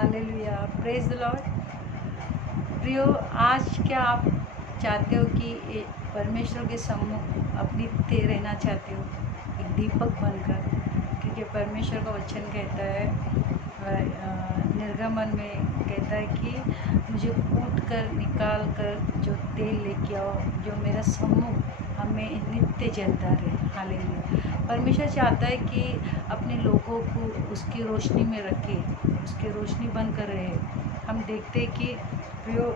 Hallelujah, praise the Lord. प्रियो, आज क्या आप चाहते हो कि परमेश्वर के सम्मुख अपनी नित्य रहना चाहते हो, एक दीपक बनकर? क्योंकि परमेश्वर का वचन कहता है निर्गमन में कहता है कि मुझे कूट कर निकाल कर जो तेल लेके आओ, जो मेरा सम्मुख हमें नित्य जलता रहे। हालेलुया। परमेश्वर चाहता है कि अपने लोगों को उसकी रोशनी में रखे, उसकी रोशनी बनकर रहे। हम देखते हैं कि प्रियो,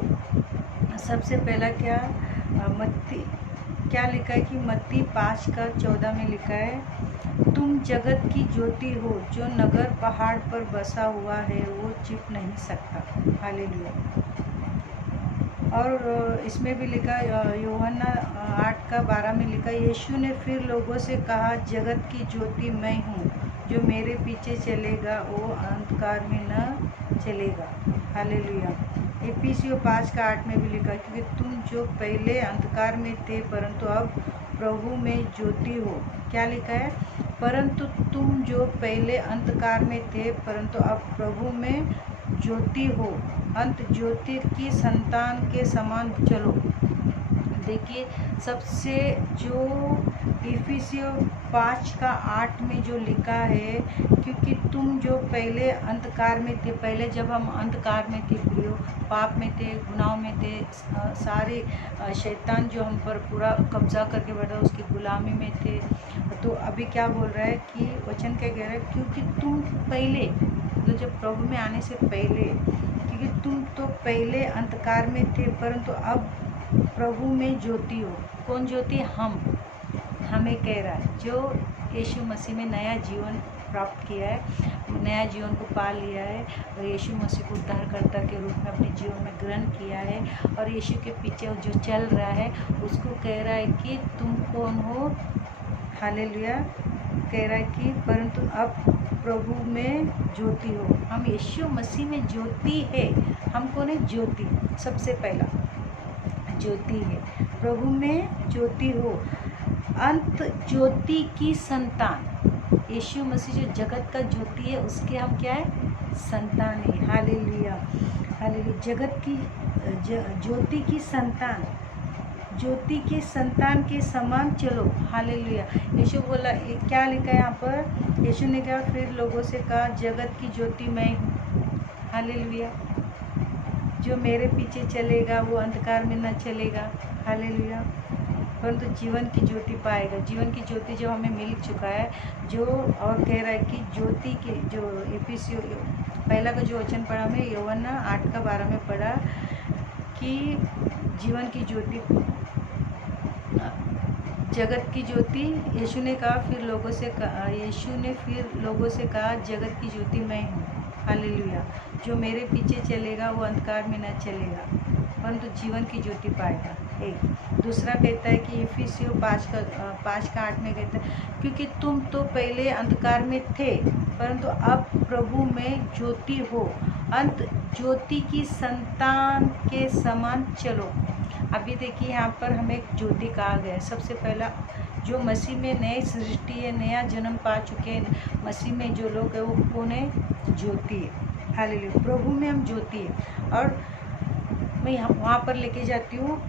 सबसे पहला मत्ती क्या लिखा है कि मत्ती 5:14 में लिखा है, तुम जगत की ज्योति हो, जो नगर पहाड़ पर बसा हुआ है वो छिप नहीं सकता। हालेलुया। और इसमें भी लिखा, यूहन्ना 8:12 में लिखा, यीशु ने फिर लोगों से कहा, जगत की ज्योति मैं हूँ, जो मेरे पीछे चलेगा वो अंधकार में न चलेगा। हालेलुया। इफिसियों 5:8 में भी लिखा, क्योंकि तुम जो पहले अंधकार में थे परंतु अब प्रभु में ज्योति हो। क्या लिखा है? परंतु तुम जो पहले अंधकार में थे परंतु अब प्रभु में ज्योति हो, अंत ज्योति की संतान के समान चलो। देखिए, सबसे जो इफिसियों 5:8 में जो लिखा है, क्योंकि तुम जो पहले अंधकार में थे, पहले जब हम अंधकार में थे प्रियो, पाप में थे, गुनाह में थे, सारे शैतान जो हम पर पूरा कब्जा करके बैठा उसकी गुलामी में थे, तो अभी क्या बोल रहा है कि वचन क्या कह रहा है, क्योंकि तुम पहले, मतलब जब प्रभु में आने से पहले, क्योंकि तुम तो पहले अंधकार में थे परंतु अब प्रभु में ज्योति हो। कौन ज्योति? हम, हमें कह रहा है, जो यीशु मसीह में नया जीवन प्राप्त किया है, नया जीवन को पा लिया है और यीशु मसीह को उद्धारकर्ता के रूप में अपने जीवन में ग्रहण किया है और यीशु के पीछे जो चल रहा है उसको कह रहा है कि तुम कौन हो। हालेलुया। कह रहा है कि परंतु अब प्रभु में ज्योति हो। हम यीशु मसीह में ज्योति है। हम कौन है? ज्योति। सबसे पहला ज्योति है, प्रभु में ज्योति हो, अंत ज्योति की संतान। यीशु मसीह जो जगत का ज्योति है उसके हम क्या है? संतान है। Hallelujah, hallelujah. जगत की ज्योति की संतान, ज्योति के संतान के समान चलो। हालेलुया। यीशु बोला, क्या लिखा है यहाँ पर? यीशु ने कहा, फिर लोगों से कहा, जगत की ज्योति मैं हूँ। हालेलुया। जो मेरे पीछे चलेगा वो अंधकार में न चलेगा। हालेलुया। परंतु जीवन की ज्योति पाएगा। जीवन की ज्योति जो हमें मिल चुका है, जो और कह रहा है कि ज्योति के जो इफिसियों पहला का जो वचन पढ़ा, मैं यूहन्ना 8:12 में पढ़ा कि जीवन की ज्योति, जगत की ज्योति। यीशु ने फिर लोगों से कहा, जगत की ज्योति मैं हूँ। हालेलुया। जो मेरे पीछे चलेगा वो अंधकार में न चलेगा परंतु जीवन की ज्योति पाएगा। एक दूसरा कहता है कि इफिसियों 5:8 में कहता है, क्योंकि तुम तो पहले अंधकार में थे परंतु अब प्रभु में ज्योति हो, अंत ज्योति की संतान के समान चलो। अभी देखिए, यहाँ पर हमें ज्योति कहा गया है। सबसे पहला जो मसीह में नई सृष्टि है, नया जन्म पा चुके हैं, मसीह में जो लोग हैं वो कौन है? ज्योति है। हालेलुया। प्रभु में हम ज्योति है। और मैं वहाँ पर लेके जाती हूँ।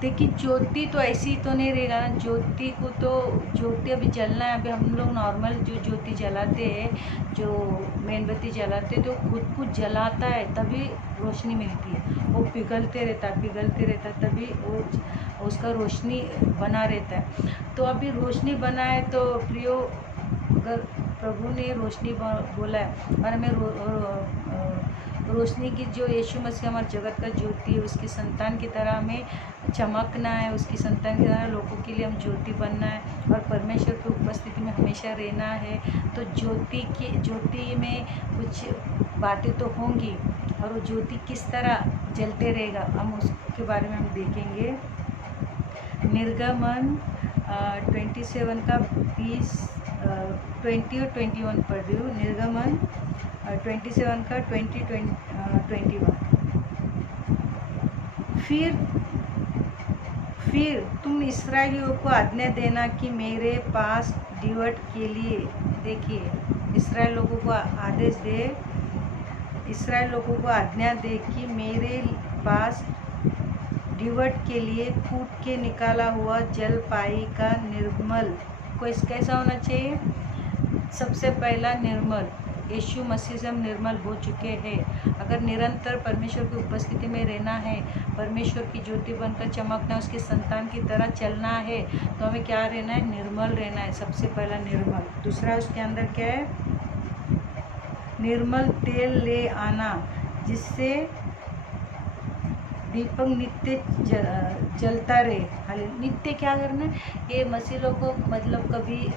देखिए, ज्योति तो ऐसी तो नहीं रहेगा ना, ज्योति को तो ज्योति अभी जलना है। अभी हम लोग नॉर्मल जो ज्योति जलाते हैं, जो मेणबत्ती जलाते हैं, तो खुद को जलाता है तभी रोशनी मिलती है। वो पिघलते रहता है तभी वो उसका रोशनी बना रहता है। तो अभी रोशनी बना है तो प्रियो, अगर प्रभु ने रोशनी बोला है और हमें रोशनी की, जो यीशु मसीह हमारे जगत का ज्योति है, उसकी संतान की तरह हमें चमकना है, उसकी संतान की तरह लोगों के लिए हम ज्योति बनना है और परमेश्वर की उपस्थिति में हमेशा रहना है। तो ज्योति में कुछ बातें तो होंगी और वो ज्योति किस तरह जलते रहेगा, हम उसके बारे में हम देखेंगे। निर्गमन 27 का 20 और 21 पढ़ रही हूँ। निर्गमन 27 का 21। फिर तुम इसराइलियों को आज्ञा देना कि मेरे पास दीवट के लिए, देखिए इसराइल लोगों को आदेश दे इस्राएल लोगों को आज्ञा दे कि मेरे पास डिवट के लिए कूट के निकाला हुआ जल पाई का निर्मल कैसा होना चाहिए। सबसे पहला निर्मल, यीशु मसीह से हम निर्मल हो चुके हैं। अगर निरंतर परमेश्वर की उपस्थिति में रहना है, परमेश्वर की ज्योति बनकर चमकना, उसके संतान की तरह चलना है, तो हमें क्या रहना है, निर्मल रहना है। सबसे पहला निर्मल। दूसरा उसके अंदर क्या है, निर्मल तेल ले आना, जिससे दीपक नित्य जलता रहे। नित्य क्या करना है, ये मसीह लोग को मतलब कभी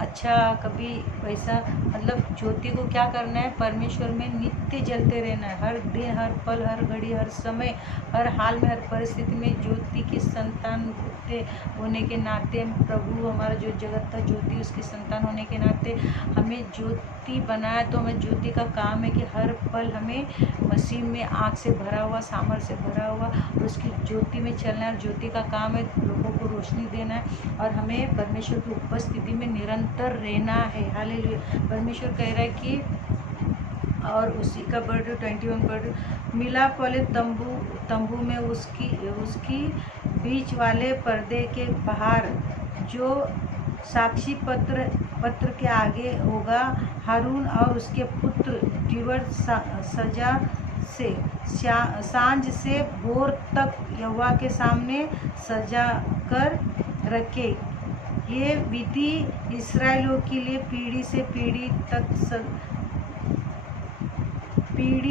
अच्छा कभी वैसा, मतलब ज्योति को क्या करना है, परमेश्वर में नित्य जलते रहना है। हर दिन, हर पल, हर घड़ी, हर समय, हर हाल में, हर परिस्थिति में ज्योति की संतान होने के नाते, प्रभु हमारा जो जगत का ज्योति, उसकी संतान होने के नाते हमें ज्योति बनाया। तो हमें ज्योति का काम है कि हर पल हमें मसीह में आग से भरा हुआ, सामर्थ से भरा हुआ, और उसकी ज्योति में चलना है। ज्योति का काम है लोगों को रोशनी देना है, और हमें परमेश्वर की उपस्थिति में निरंतर रहना है। हालेलुया। परमेश्वर कह रहा है कि, और उसी का वर्ड 21 वर्ड, मिलाप वाले तंबू में उसकी बीच वाले पर्दे के बाहर जो साक्षी पत्र के आगे होगा, हारून और उसके पुत्र दिवस सजा से सांझ से भोर तक यहोवा के सामने सजा कर रखे। ये विधि इस्राएलियों के लिए पीढ़ी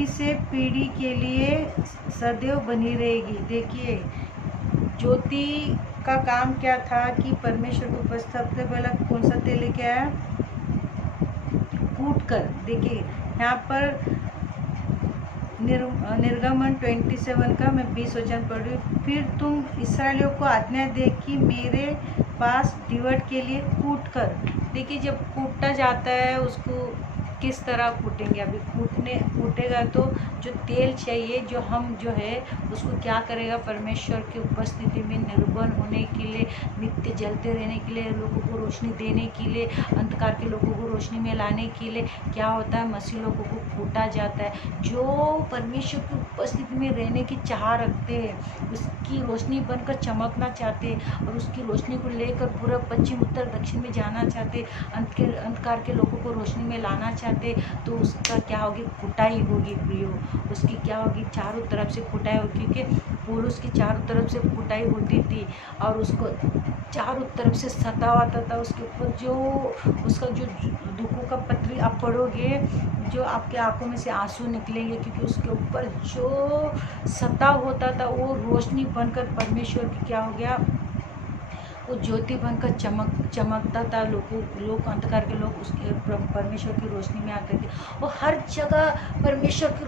से पीढ़ी के लिए सदैव बनी रहेगी। देखिए, ज्योति का काम क्या था कि परमेश्वर को सबसे पहला कौन सा तेल लेके आया, कूट कर। देखिए यहाँ पर निर्गमन 27 का मैं 20 वचन पढ़ रही हूँ। फिर तुम इस्राएलियों को आज्ञा दे कि मेरे पास डिवट के लिए कूट कर। देखिए, जब कूटा जाता है उसको किस तरह कूटेंगे, अभी कूटेगा तो जो तेल चाहिए, जो है उसको क्या करेगा, परमेश्वर की उपस्थिति में निर्बल होने के लिए, नित्य जलते रहने के लिए, लोगों को रोशनी देने के लिए, अंधकार के लोगों को रोशनी में लाने के लिए क्या होता है, मसीह लोगों को कूटा जाता है। जो परमेश्वर की उपस्थिति में रहने की चाह रखते हैं, उसकी रोशनी बनकर चमकना चाहते हैं, और उसकी रोशनी को लेकर पूरा पश्चिम उत्तर दक्षिण में जाना चाहते, अंधकार के लोगों को रोशनी में लाना चाहते, तो उसका क्या होगी, कुटाई होगी प्रियो। उसकी क्या होगी, चारों तरफ से कुटाई होगी, क्योंकि पुरुष की चारों तरफ से कुटाई होती थी, और उसको चारों तरफ से सता होता था। उसके ऊपर जो उसका जो दुखों का पत्री आप पढ़ोगे, जो आपके आंखों में से आंसू निकलेंगे, क्योंकि उसके ऊपर जो सता होता था वो रोशनी बनकर परमेश्वर की क्या हो गया, वो ज्योति बनकर चमकता था। लोग अंधकार के लोग उसके परमेश्वर की रोशनी में आते थे। वो हर जगह परमेश्वर की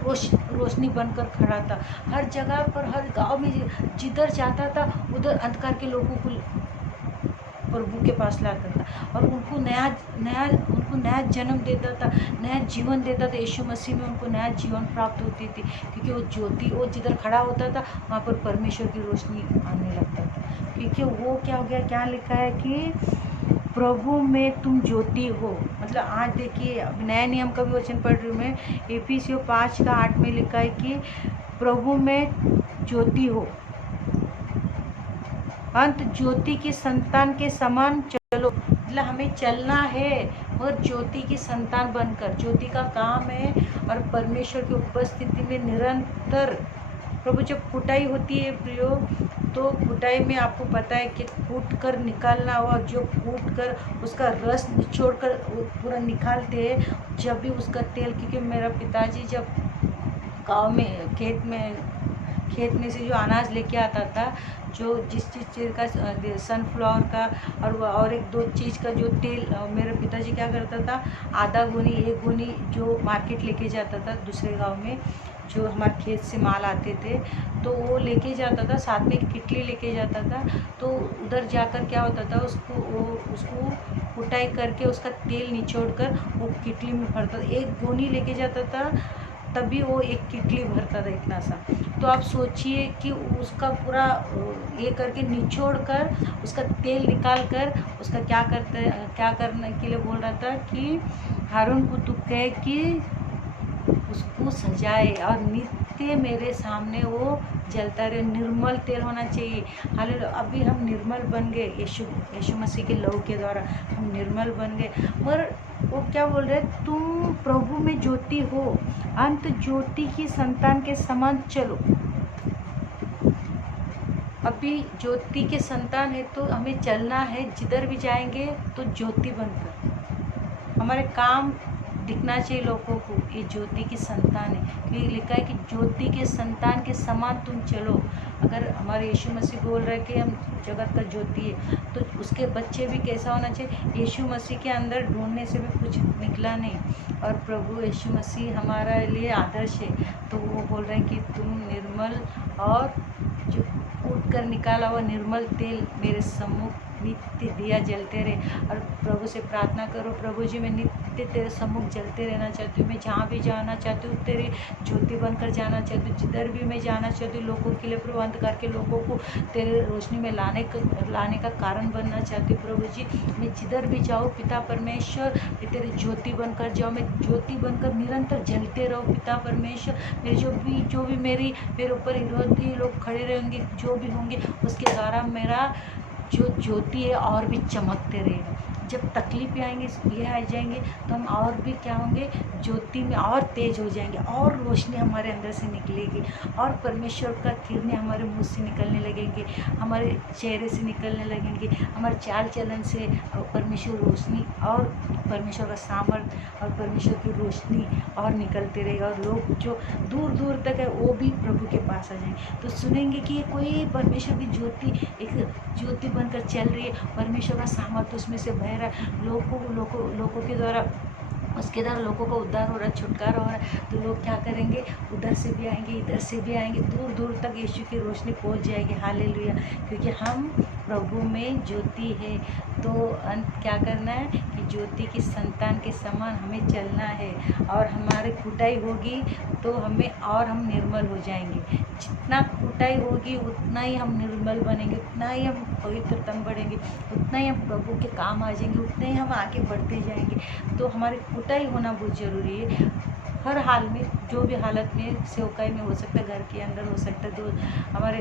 रोशनी बनकर खड़ा था। हर जगह पर, हर गांव में जिधर जाता था उधर अंधकार के लोगों को प्रभु के पास लाता था, और उनको नया जन्म देता था, नया जीवन देता था। यीशु मसीह में उनको नया जीवन प्राप्त होती थी, क्योंकि वो ज्योति, वो जिधर खड़ा होता था वहाँ पर परमेश्वर की रोशनी आने लगता था। क्योंकि वो क्या हो गया, क्या लिखा है कि प्रभु में तुम ज्योति हो। मतलब आज देखिए, नया नियम का भी वचन पढ़ रही हूँ मैं, एफिसियों 5:8 में लिखा है कि प्रभु में ज्योति हो, अंत ज्योति की संतान के समान चलो। मतलब हमें चलना है और ज्योति की संतान बनकर। ज्योति का काम है, और परमेश्वर की उपस्थिति में निरंतर। प्रभु जब कुटाई होती है प्रियो, तो कुटाई में आपको पता है कि कूट कर निकालना हुआ, जो कूट कर उसका रस निचोड़ कर पूरा निकालते हैं, जब भी उसका तेल। क्योंकि मेरा पिताजी जब गांव में खेत में से जो अनाज लेके आता था, जो जिस चीज़ का, सनफ्लावर का और एक दो चीज़ का जो तेल, मेरे पिताजी क्या करता था, आधा गोनी, एक गोनी जो मार्केट लेके जाता था दूसरे गांव में, जो हमारे खेत से माल आते थे, तो वो लेके जाता था, साथ में एक किटली लेके जाता था। तो उधर जाकर क्या होता था, उसको कुटाई करके उसका तेल निचोड़ कर वो किटली में भरता था। एक गोनी लेके जाता था, तभी वो एक किटली भरता था इतना सा। तो आप सोचिए कि उसका पूरा ये करके निचोड़ कर उसका तेल निकाल कर उसका क्या करने के लिए बोल रहा था कि हारून को तू कहे कि उसको सजाए और नित्य मेरे सामने वो जलता रहे। निर्मल तेल होना चाहिए। हालेलुया। अभी हम निर्मल बन गए, यीशु मसीह के लहू के द्वारा हम निर्मल बन गए। और वो क्या बोल रहे, तुम प्रभु में ज्योति हो, अंत ज्योति की संतान के समान चलो। अभी ज्योति के संतान है तो हमें चलना है, जिधर भी जाएंगे तो ज्योति बनकर। हमारे काम दिखना चाहिए लोगों को, ये ज्योति की संतान है। क्योंकि लिखा है कि ज्योति के संतान के समान तुम चलो। अगर हमारे यीशु मसीह बोल रहे हैं कि हम जगत का ज्योति है, तो उसके बच्चे भी कैसा होना चाहिए, यीशु मसीह के अंदर ढूंढने से भी कुछ निकला नहीं। और प्रभु यीशु मसीह हमारे लिए आदर्श है। तो वो बोल रहे हैं कि तुम निर्मल और जो कूट कर निकाला हुआ निर्मल तेल मेरे सम्मुख नित्य दिया जलते रहे। और प्रभु से प्रार्थना करो, प्रभु जी मैं नित्य तेरे सम्मुख जलते रहना चाहती हूँ। मैं जहाँ भी जाना चाहती हूँ तेरी ज्योति बनकर जाना चाहती हूँ। जिधर भी मैं जाना चाहती हूँ लोगों के लिए, प्रभु अंधकार के लोगों को तेरे रोशनी में लाने का कारण बनना चाहती हूँ। प्रभु जी मैं जिधर भी जाऊँ पिता परमेश्वर, मैं तेरी ज्योति बनकर जाऊँ। मैं ज्योति बनकर निरंतर जलते रहूँ पिता परमेश्वर। मेरे जो भी मेरे ऊपर विरोधी लोग खड़े रहेंगे, जो भी होंगे, उसके द्वारा मेरा जो ज्योति है और भी चमकते रहेगा। जब तकलीफें आएंगी, ये आ जाएंगे, तो हम और भी क्या होंगे, ज्योति में और तेज हो जाएंगे, और रोशनी हमारे अंदर से निकलेगी, और परमेश्वर का किरणें हमारे मुंह से निकलने लगेंगे, हमारे चेहरे से निकलने लगेंगे, हमारे चाल चलन से परमेश्वर रोशनी और परमेश्वर का सामर्थ्य और परमेश्वर की रोशनी और निकलते रहेगा। और लोग जो दूर दूर तक है वो भी प्रभु के पास आ जाएंगे, तो सुनेंगे कि कोई परमेश्वर की ज्योति एक ज्योति बनकर चल रही है, परमेश्वर का सामर्थ्य उसमें से बह रहा है। लोगों के द्वारा उसके द्वारा लोगों का उद्धार हो रहा है, छुटकारा हो रहा है। तो लोग क्या करेंगे, उधर से भी आएंगे, इधर से भी आएंगे, दूर दूर तक यीशु की रोशनी पहुंच जाएगी। हालेलुया। क्योंकि हम प्रभु में ज्योति है। तो अंत क्या करना है कि ज्योति की संतान के समान हमें चलना है, और हमारी कुटाई होगी तो हमें और हम निर्मल हो जाएंगे। जितना कुटाई होगी उतना ही हम निर्मल बनेंगे, उतना ही हम पवित्रतम बढ़ेंगे, उतना ही हम प्रभु के काम आ जाएंगे, उतना ही हम आगे बढ़ते जाएंगे। तो हमारी कुटाई होना बहुत ज़रूरी है। हर हाल में, जो भी हालत में, सेवकाई में हो सकता है, घर के अंदर हो सकता है, तो हमारे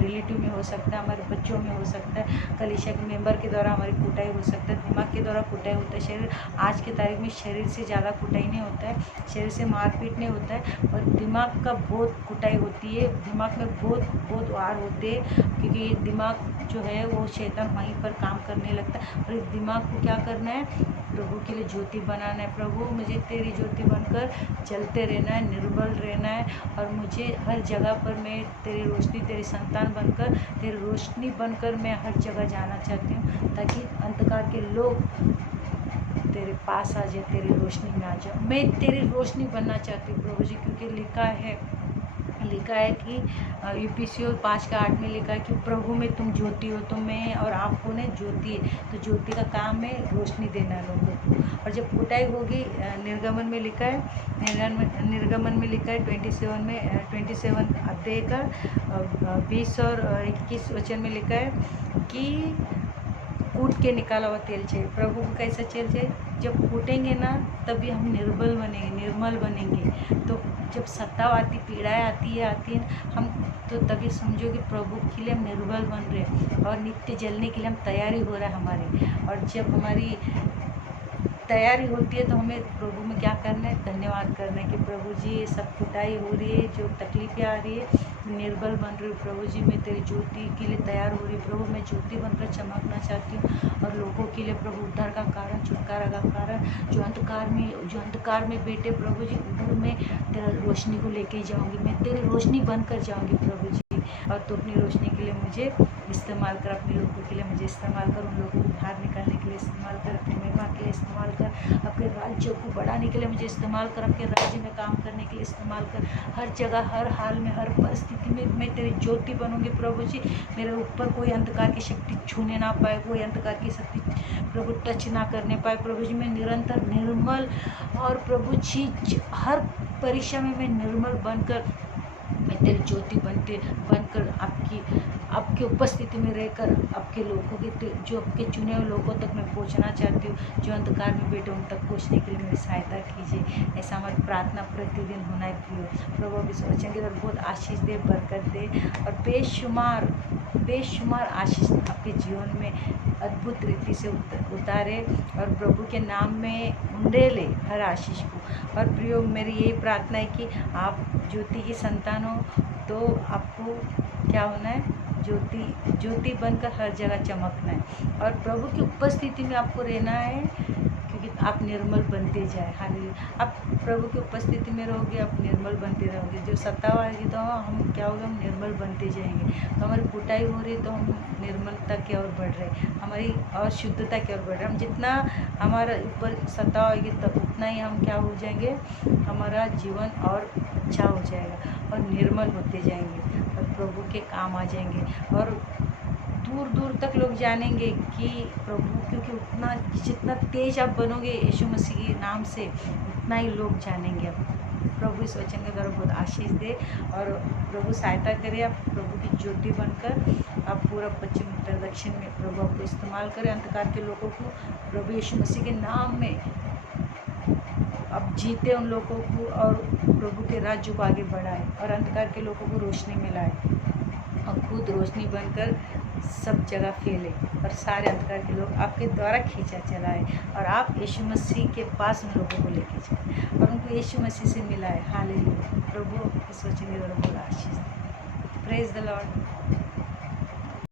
रिलेटिव में हो सकता है, हमारे बच्चों में हो सकता है, कलीसिया के मेंबर के द्वारा हमारी कुटाई हो सकता है, दिमाग के द्वारा कुटाई होता है। शरीर आज की तारीख में शरीर से ज़्यादा कुटाई नहीं होता है, शरीर से मारपीट नहीं होता है, और दिमाग का बहुत कुटाई होती है। दिमाग में बहुत वार होते हैं, क्योंकि दिमाग जो है वो शैतान वहीं पर काम करने लगता है। और इस दिमाग को क्या करना है, प्रभु के लिए ज्योति बनाना है। प्रभु मुझे तेरी ज्योति बनकर जलते रहना है, निर्मल रहना है, और मुझे हर जगह पर मैं तेरी रोशनी, तेरी संतान बनकर, तेरी रोशनी बनकर मैं हर जगह जाना चाहती हूँ, ताकि अंधकार के लोग तेरे पास आ जाए, तेरी रोशनी में आ जाओ। मैं तेरी रोशनी बनना चाहती हूँ प्रभु जी, क्योंकि लिखा है कि यूपीसीओ 5:8 में लिखा है कि प्रभु में तुम ज्योति हो, तो मैं और आपको ने ज्योति है। तो ज्योति का काम है रोशनी देना लोगों को। और जब कुटाई होगी, निर्गमन में लिखा है 27 अध्याय का 20 और 21 वचन में लिखा है कि कूट के निकाला हुआ तेल चाहिए। प्रभु को कैसा तेल चाहिए, जब कूटेंगे ना तभी हम निर्मल बनेंगे। तो जब सत्ता आती, पीड़ाएँ आती है हम, तो तभी समझो कि प्रभु के लिए हम निर्मल बन रहे हैं, और नित्य जलने के लिए हम तैयारी हो रहा है हमारी। और जब हमारी तैयारी होती है तो हमें प्रभु में क्या करना है, धन्यवाद करना है कि प्रभु जी ये सब कुटाई हो रही है, जो तकलीफें आ रही है, निर्बल बन रही हूँ प्रभु जी, मैं तेरी ज्योति के लिए तैयार हो रही हूँ। प्रभु मैं ज्योति बनकर चमकना चाहती हूँ, और लोगों के लिए प्रभु उद्धार का कारण, छुटकारा का कारण, जो अंधकार में बैठे प्रभु जी, उधर मैं तेरा रोशनी को लेके जाऊँगी, मैं तेरी रोशनी बनकर जाऊँगी प्रभु जी। और तो अपनी रोशनी के लिए मुझे इस्तेमाल कर, अपने लोगों के लिए मुझे इस्तेमाल कर, उन लोगों को बाहर निकालने के लिए इस्तेमाल कर, अपनी महिमा के लिए इस्तेमाल कर, अपने राज्य को बढ़ाने के लिए मुझे इस्तेमाल कर, अपने राज्य में काम करने के लिए इस्तेमाल कर। हर जगह, हर हाल में, हर परिस्थिति में मैं तेरी ज्योति बनूंगी प्रभु जी। मेरे ऊपर कोई अंधकार की शक्ति छूने ना पाए, कोई अंधकार की शक्ति प्रभु टच ना करने पाए प्रभु जी। मैं निरंतर निर्मल, और प्रभु जी हर परीक्षा में मैं निर्मल बनकर, मैं तेरी ज्योति बनकर आपकी आपके उपस्थिति में रहकर आपके लोगों के जो आपके चुने हुए लोगों तक मैं पहुंचना चाहती हूँ, जो अंधकार में बैठे उन तक पहुंचने के लिए मेरी सहायता कीजिए। ऐसा हमारी प्रार्थना प्रतिदिन होना है प्रभु। अभी सोचेंगे और बहुत आशीष दे, बरकत दे और बेशुमार आशीष आपके जीवन में अद्भुत रीति से उतारे और प्रभु के नाम में उंडेले हर आशीष को। और प्रियो, मेरी यही प्रार्थना है कि आप ज्योति की संतान हो तो आपको क्या होना है, ज्योति बनकर हर जगह चमकना है और प्रभु की उपस्थिति में आपको रहना है, क्योंकि आप निर्मल बनते जाए। हालेलुया। आप प्रभु की उपस्थिति में रहोगे, आप निर्मल बनते रहोगे। जो सत्ता आएगी तो हम क्या होगा, हम निर्मल बनते जाएंगे। तो हमारी कुटाई हो रही तो हम निर्मलता की ओर बढ़ रहे, हमारी और शुद्धता की ओर बढ़ रहे। हम जितना हमारे ऊपर सत्ता आएगी तब उतना ही हम क्या हो जाएंगे, हमारा जीवन और अच्छा हो जाएगा और निर्मल होते जाएंगे और प्रभु के काम आ जाएंगे और दूर दूर तक लोग जानेंगे कि प्रभु, क्योंकि उतना जितना तेज आप बनोगे यीशु मसीह के नाम से उतना ही लोग जानेंगे आप। प्रभु इस वचन के द्वारा बहुत आशीष दे और प्रभु सहायता करे, आप प्रभु की ज्योति बनकर आप पूरा पश्चिम उत्तर दक्षिण में प्रभु आपको इस्तेमाल करें। अंधकार के लोगों को प्रभु यीशु मसीह के नाम में अब जीते उन लोगों को और प्रभु के राज्य को आगे बढ़ाए और अंधकार के लोगों को रोशनी में लाए और खुद रोशनी बनकर सब जगह फैले और सारे अंधकार के लोग आपके द्वारा खींचा चलाए और आप यीशु मसीह के पास उन लोगों को लेके जाए और उनको यीशु मसीह से मिलाए। हालेलुया। प्रभु इस वचन के द्वारा बहुत आशीष दे। Praise the Lord.